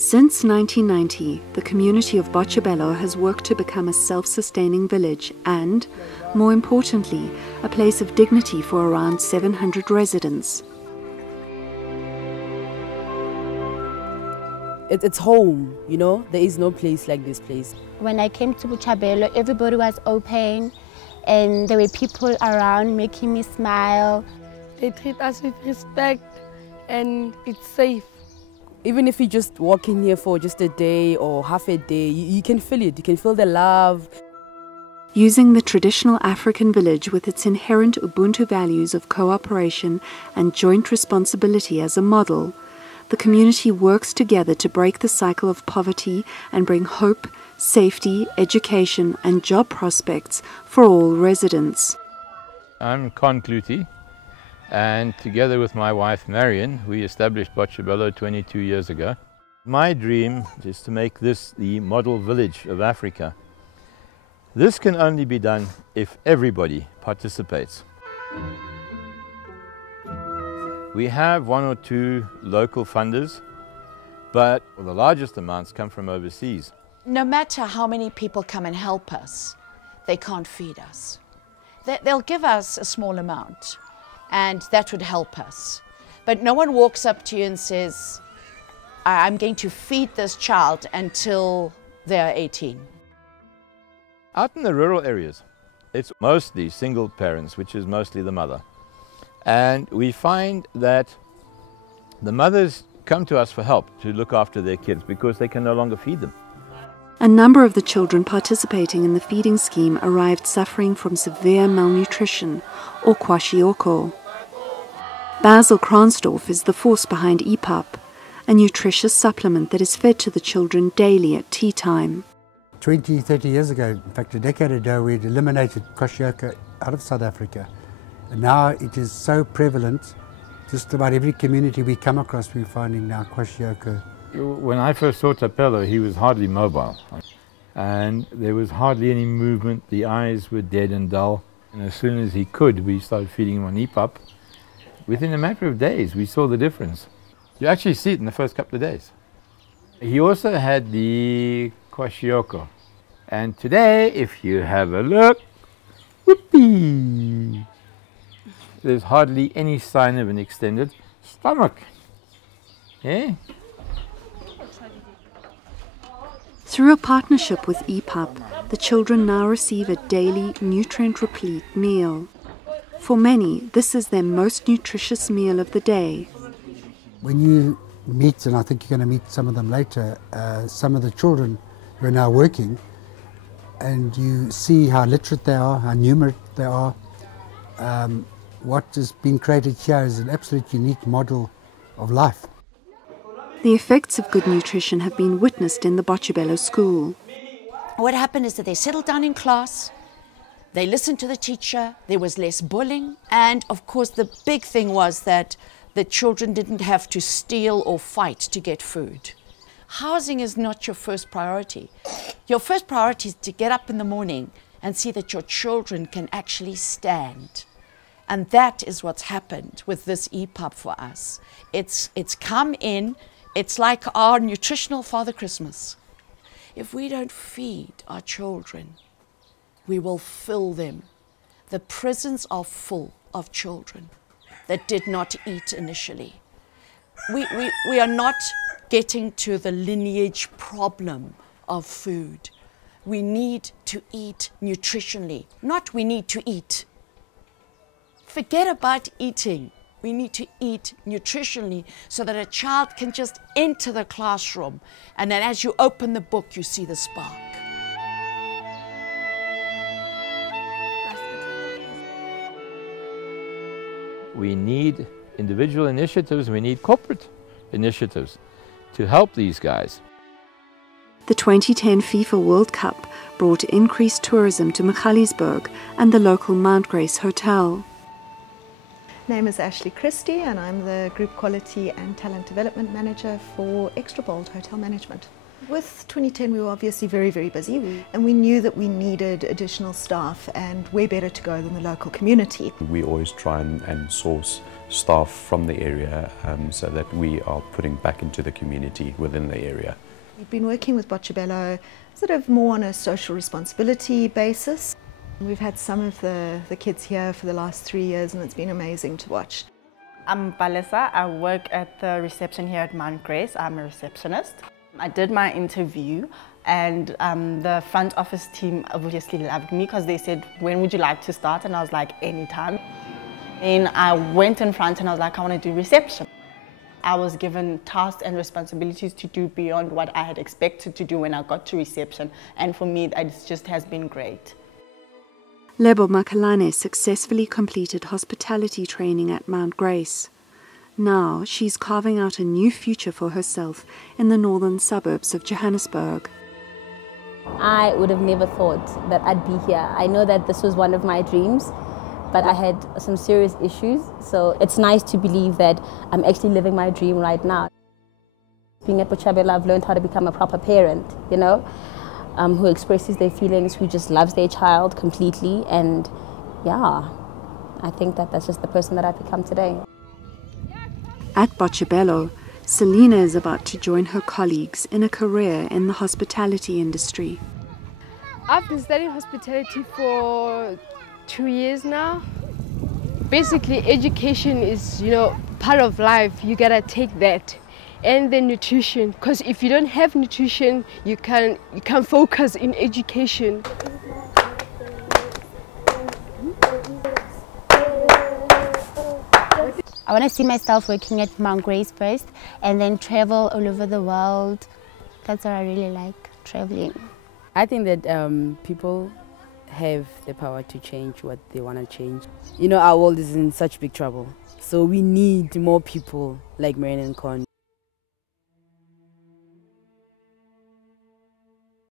Since 1990, the community of Botshabelo has worked to become a self-sustaining village and, more importantly, a place of dignity for around 700 residents. It's home, you know, there is no place like this place. When I came to Botshabelo, everybody was open and there were people around making me smile. They treat us with respect and it's safe. Even if you just walk in here for just a day or half a day, you can feel it, you can feel the love. Using the traditional African village with its inherent Ubuntu values of cooperation and joint responsibility as a model, the community works together to break the cycle of poverty and bring hope, safety, education and job prospects for all residents. I'm Con Clutie, and together with my wife Marion, we established Botshabelo 22 years ago. My dream is to make this the model village of Africa. This can only be done if everybody participates. We have one or two local funders, but the largest amounts come from overseas. No matter how many people come and help us, they can't feed us. They'll give us a small amount, and that would help us. But no one walks up to you and says, I'm going to feed this child until they're 18. Out in the rural areas, it's mostly single parents, which is mostly the mother. And we find that the mothers come to us for help to look after their kids because they can no longer feed them. A number of the children participating in the feeding scheme arrived suffering from severe malnutrition, or kwashiorkor. Basil Kransdorff is the force behind EPUP, a nutritious supplement that is fed to the children daily at tea time. 20, 30 years ago, in fact a decade ago, we'd eliminated kwashiorkor out of South Africa. And now it is so prevalent, just about every community we come across, we're finding now kwashiorkor. When I first saw Tapelo, he was hardly mobile. And there was hardly any movement, the eyes were dead and dull. And as soon as he could, we started feeding him on EPUP. Within a matter of days, we saw the difference. You actually see it in the first couple of days. He also had the kwashiorkor. And today, if you have a look, whoopee! There's hardly any sign of an extended stomach. Yeah? Through a partnership with EPUP, the children now receive a daily, nutrient-replete meal. For many, this is their most nutritious meal of the day. When you meet, and I think you're going to meet some of them later, some of the children who are now working, and you see how literate they are, how numerate they are, what has been created here is an absolute unique model of life. The effects of good nutrition have been witnessed in the Botshabelo school. What happened is that they settled down in class, they listened to the teacher, there was less bullying, and of course the big thing was that the children didn't have to steal or fight to get food. Housing is not your first priority. Your first priority is to get up in the morning and see that your children can actually stand. And that is what's happened with this EPUP for us. It's come in, it's like our nutritional Father Christmas. If we don't feed our children, we will fill them. The prisons are full of children that did not eat initially. We are not getting to the lineage problem of food. We need to eat nutritionally, not we need to eat. Forget about eating. We need to eat nutritionally so that a child can just enter the classroom and then as you open the book, you see the spark. We need individual initiatives, we need corporate initiatives to help these guys. The 2010 FIFA World Cup brought increased tourism to Magaliesburg and the local Mount Grace Hotel. My name is Ashley Christie and I'm the Group Quality and Talent Development Manager for Extra Bold Hotel Management. With 2010 we were obviously very, very busy, and we knew that we needed additional staff, and where better to go than the local community. We always try and source staff from the area so that we are putting back into the community within the area. We've been working with Botshabelo sort of more on a social responsibility basis. We've had some of the kids here for the last 3 years, and it's been amazing to watch. I'm Balesa. I work at the reception here at Mount Grace. I'm a receptionist. I did my interview, and the front office team obviously loved me because they said, when would you like to start? And I was like, anytime. And I went in front and I was like, I want to do reception. I was given tasks and responsibilities to do beyond what I had expected to do when I got to reception. And for me, it just has been great. Lebo Makalane successfully completed hospitality training at Mount Grace. Now she's carving out a new future for herself in the northern suburbs of Johannesburg. I would have never thought that I'd be here. I know that this was one of my dreams, but I had some serious issues, so it's nice to believe that I'm actually living my dream right now. Being at Botshabelo, I've learned how to become a proper parent, you know, who expresses their feelings, who just loves their child completely, and yeah, I think that that's just the person that I've become today. At Botshabelo, Selina is about to join her colleagues in a career in the hospitality industry. I've been studying hospitality for 2 years now. Basically, education is, part of life. You gotta take that. And then nutrition, because if you don't have nutrition, you can't focus in education. I want to see myself working at Mount Grace first and then travel all over the world. That's what I really like, traveling. I think that people have the power to change what they want to change. Our world is in such big trouble. So we need more people like Marion and Con.